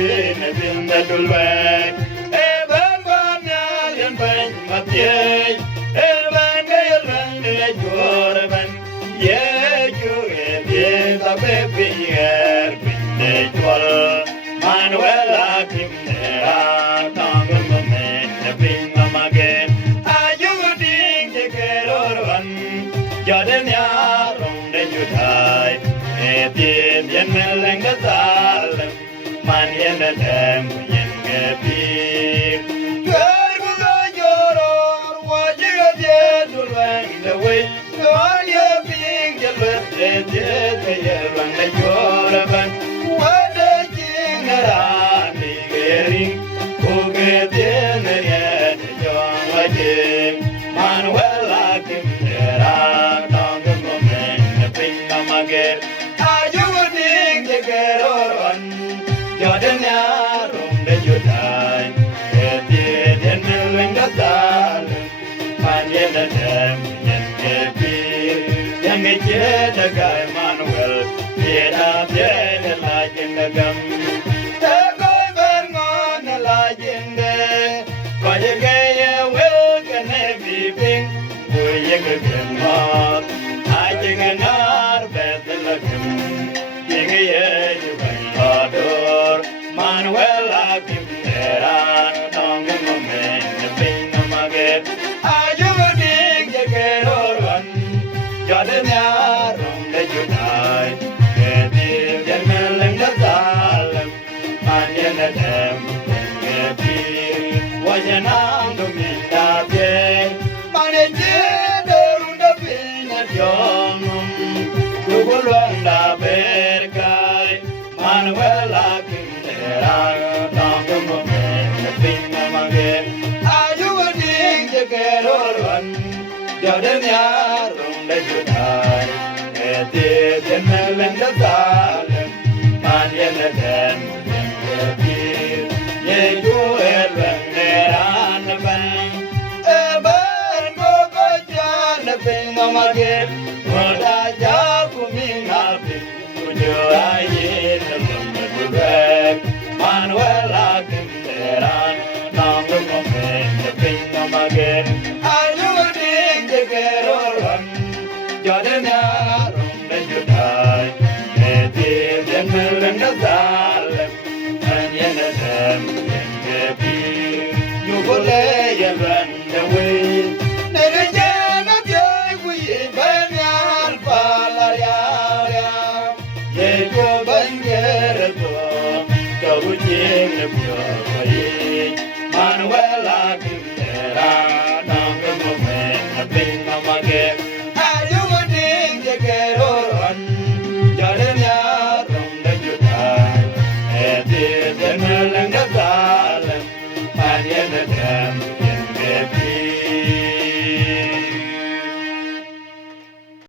in a bin that will work. Even one alien bang, but yea, even gale rang a jorman. Yeah, you is a baby here, bin the jewel. Manuel, I came there, tongue of a man, a bing of again. Are you a ding to get or one? Jordan, ya, then you die. Yen melang the salem, man yen the dam, yen get big. Go your own, what you get to run the way. All your being your birthday, the run the Jordan. What the king around the getting, who get in the end, John like Manuel like him, there are tongue of a man, the ping of my gate. Jordan, room that you die. Yen milling the dal, man yen the dam, yen be. Young yen the guy Manuel, yen up yen like in the gum. The boy burn on the light in there. For you gay will can be pink. Will you get more? I think another better look him. You Manuel, I give there are tongue of a man, the pain of my get. Are you a dig the get or one? Jordan, room that you die. Get it, get melon the salem, man in the dam, get it. Was an arm to me that day. Manage the pain at your room. You will run the bear guy. Manuel, I give. Jordan, room that you die. It is in Melon the Salem, man in the den, ye you when they're on the bank. A bird, go John, the thing of my gate. What I got for me, happy. Would you lie in the room that you back? Manuel, I can there on, long of the thing of my gate. Jordan, room that you die. It is in Melon the Salem, and yen the dam, yen the you will